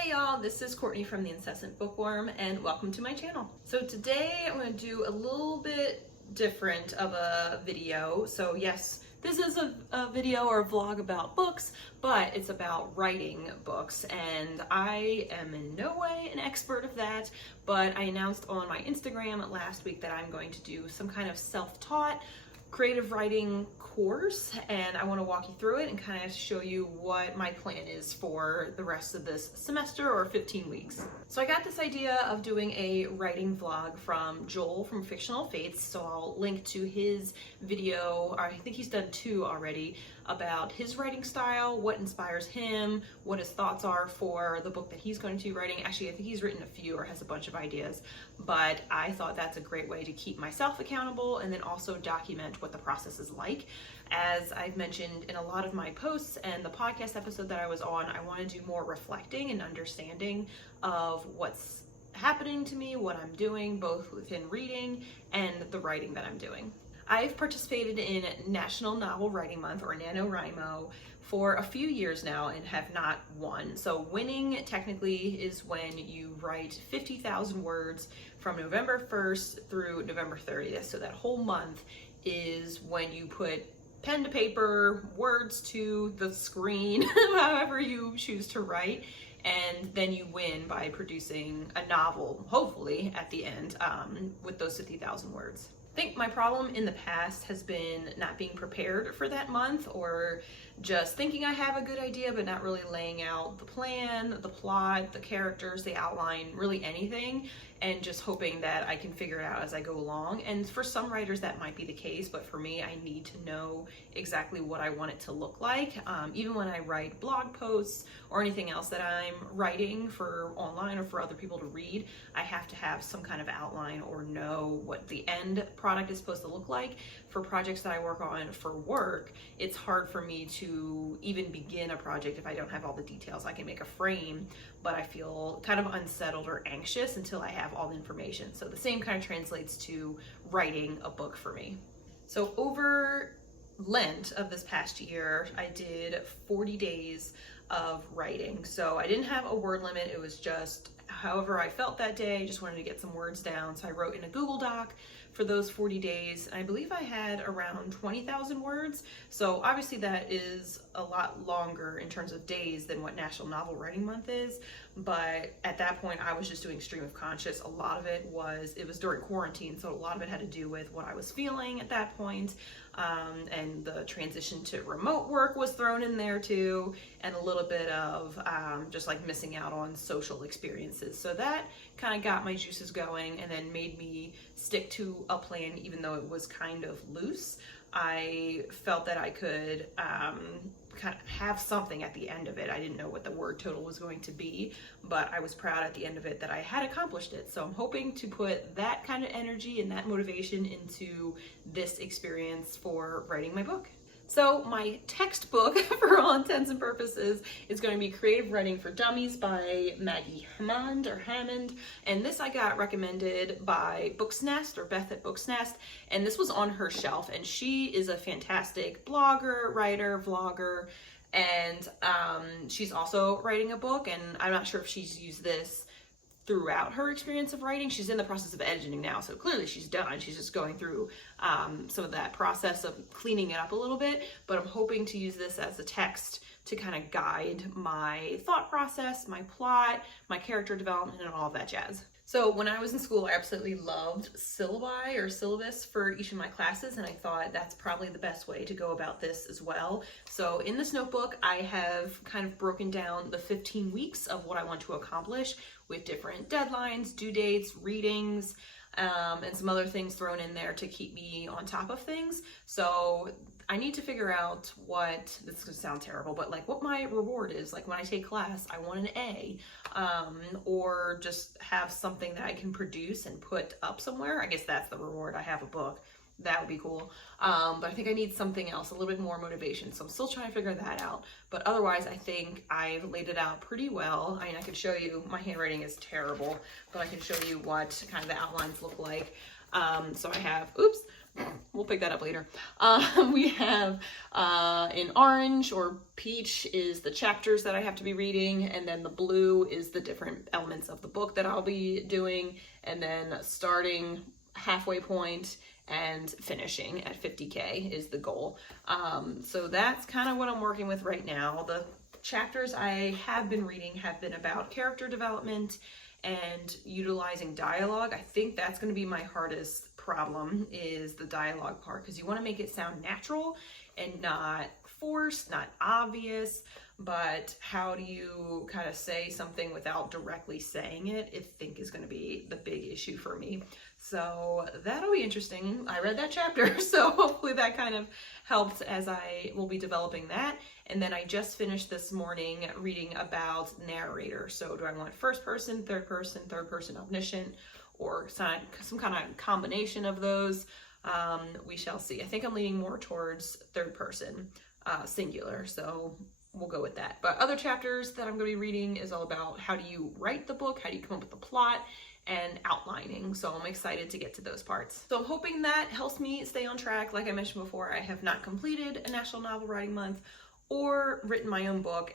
Hey y'all, this is Courtney from The Incessant Bookworm and welcome to my channel. So today I'm going to do a little bit different of a video. So yes, this is a video or a vlog about books, but it's about writing books, and I am in no way an expert of that, but I announced on my Instagram last week that I'm going to do some kind of self-taught creative writing course, and I want to walk you through it and kind of show you what my plan is for the rest of this semester or 15 weeks. So I got this idea of doing a writing vlog from Joel from Fictional Fates, so I'll link to his video, or I think he's done 2 already, about his writing style, what inspires him, what his thoughts are for the book that he's going to be writing. Actually, I think he's written a few or has a bunch of ideas, but I thought that's a great way to keep myself accountable and then also document what the process is like. As I've mentioned in a lot of my posts and the podcast episode that I was on, I want to do more reflecting and understanding of what's happening to me, what I'm doing, both within reading and the writing that I'm doing. I've participated in National Novel Writing Month, or NaNoWriMo, for a few years now and have not won. So winning technically is when you write 50,000 words from November 1st through November 30th. So that whole month is when you put pen to paper, words to the screen, however you choose to write, and then you win by producing a novel, hopefully at the end, with those 50,000 words. I think my problem in the past has been not being prepared for that month, or just thinking I have a good idea but not really laying out the plan, the plot, the characters, the outline, really anything, and just hoping that I can figure it out as I go along. And for some writers that might be the case, but for me, I need to know exactly what I want it to look like. Even when I write blog posts or anything else that I'm writing for online or for other people to read, I have to have some kind of outline or know what the end product is supposed to look like. For projects that I work on for work, it's hard for me to even begin a project if I don't have all the details. I can make a frame, but I feel kind of unsettled or anxious until I have all the information. So the same kind of translates to writing a book for me. So over Lent of this past year, I did 40 days of writing. So I didn't have a word limit. It was just however I felt that day. I just wanted to get some words down. So I wrote in a Google Doc for those 40 days. And I believe I had around 20,000 words. So obviously that is a lot longer in terms of days than what National Novel Writing Month is. But at that point, I was just doing stream of conscious. A lot of it was during quarantine. So a lot of it had to do with what I was feeling at that point. And the transition to remote work was thrown in there too, and a little bit of just like missing out on social experiences. So that kind of got my juices going and then made me stick to a plan even though it was kind of loose. I felt that I could kind of have something at the end of it. I didn't know what the word total was going to be, but I was proud at the end of it that I had accomplished it. So I'm hoping to put that kind of energy and that motivation into this experience for writing my book. So my textbook, for all intents and purposes, is going to be Creative Writing for Dummies by Maggie Hamand, and this I got recommended by Books Nest, or Beth at Books Nest, and this was on her shelf, and she is a fantastic blogger, writer, vlogger, and she's also writing a book, and I'm not sure if she's used this throughout her experience of writing. She's in the process of editing now, so clearly she's done. She's just going through some of that process of cleaning it up a little bit, but I'm hoping to use this as a text to kind of guide my thought process, my plot, my character development, and all of that jazz. So when I was in school, I absolutely loved syllabi or syllabus for each of my classes, and I thought that's probably the best way to go about this as well. So in this notebook, I have kind of broken down the 15 weeks of what I want to accomplish with different deadlines, due dates, readings, and some other things thrown in there to keep me on top of things. So I need to figure out what, this is gonna sound terrible, but like what my reward is. Like when I take class, I want an A, or just have something that I can produce and put up somewhere. I guess that's the reward. I have a book. That would be cool. But I think I need something else, a little bit more motivation. So I'm still trying to figure that out. But otherwise, I think I've laid it out pretty well. I mean, I could show you, my handwriting is terrible, but I can show you what kind of the outlines look like. So I have, we'll pick that up later. We have in orange or peach is the chapters that I have to be reading, and then the blue is the different elements of the book that I'll be doing, and then starting halfway point and finishing at 50K is the goal. So that's kind of what I'm working with right now. The chapters I have been reading have been about character development and utilizing dialogue. I think that's going to be my hardest problem, is the dialogue part, because you want to make it sound natural and not forced, not obvious, but how do you kind of say something without directly saying it, I think is going to be the big issue for me. So that'll be interesting. I read that chapter, so hopefully that kind of helps as I will be developing that. And then I just finished this morning reading about narrator. So do I want first person, third person omniscient, or some kind of combination of those? We shall see. I think I'm leaning more towards third person, singular. So we'll go with that. But other chapters that I'm going to be reading is all about how do you write the book, how do you come up with the plot, and outlining. So I'm excited to get to those parts. So I'm hoping that helps me stay on track. Like I mentioned before, I have not completed a National Novel Writing Month or written my own book,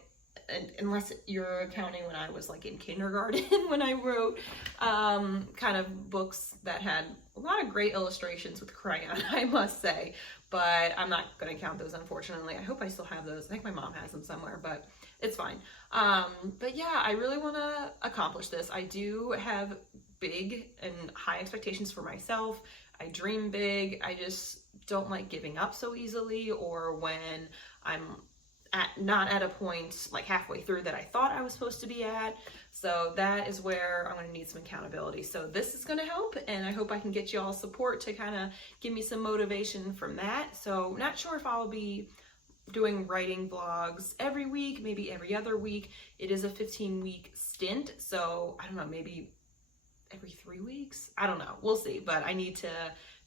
unless you're counting when I was like in kindergarten when I wrote kind of books that had a lot of great illustrations with crayon, I must say, but I'm not going to count those, unfortunately. I hope I still have those. I think my mom has them somewhere, but it's fine. But yeah, I really want to accomplish this. I do have big and high expectations for myself. I dream big. I just don't like giving up so easily, or when I'm not at a point like halfway through that I thought I was supposed to be at. So that is where I'm going to need some accountability. So this is going to help, and I hope I can get you all support to kind of give me some motivation from that. So not sure if I'll be doing writing vlogs every week, maybe every other week. It is a 15-week stint, so I don't know, maybe every 3 weeks? I don't know, we'll see. But I need to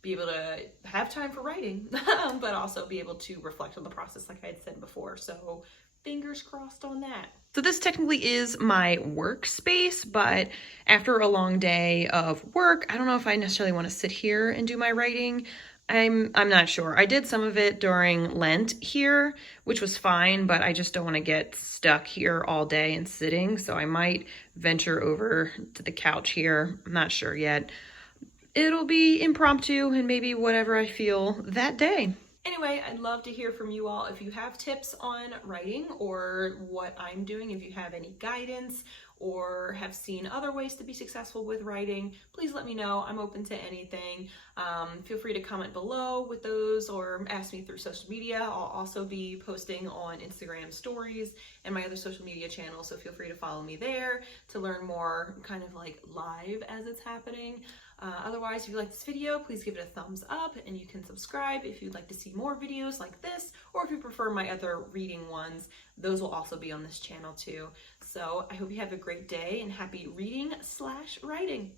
be able to have time for writing, but also be able to reflect on the process like I had said before. So fingers crossed on that. So this technically is my workspace, but after a long day of work, I don't know if I necessarily want to sit here and do my writing. I'm not sure. I did some of it during Lent here, which was fine, but I just don't want to get stuck here all day and sitting. So I might venture over to the couch here. I'm not sure yet. It'll be impromptu and maybe whatever I feel that day. Anyway, I'd love to hear from you all. If you have tips on writing or what I'm doing, if you have any guidance or have seen other ways to be successful with writing, please let me know. I'm open to anything. Feel free to comment below with those or ask me through social media. I'll also be posting on Instagram stories and my other social media channels, so feel free to follow me there to learn more kind of like live as it's happening. Otherwise, if you like this video, please give it a thumbs up, and you can subscribe if you'd like to see more videos like this, or if you prefer my other reading ones, those will also be on this channel too. So I hope you have a great day and happy reading/writing.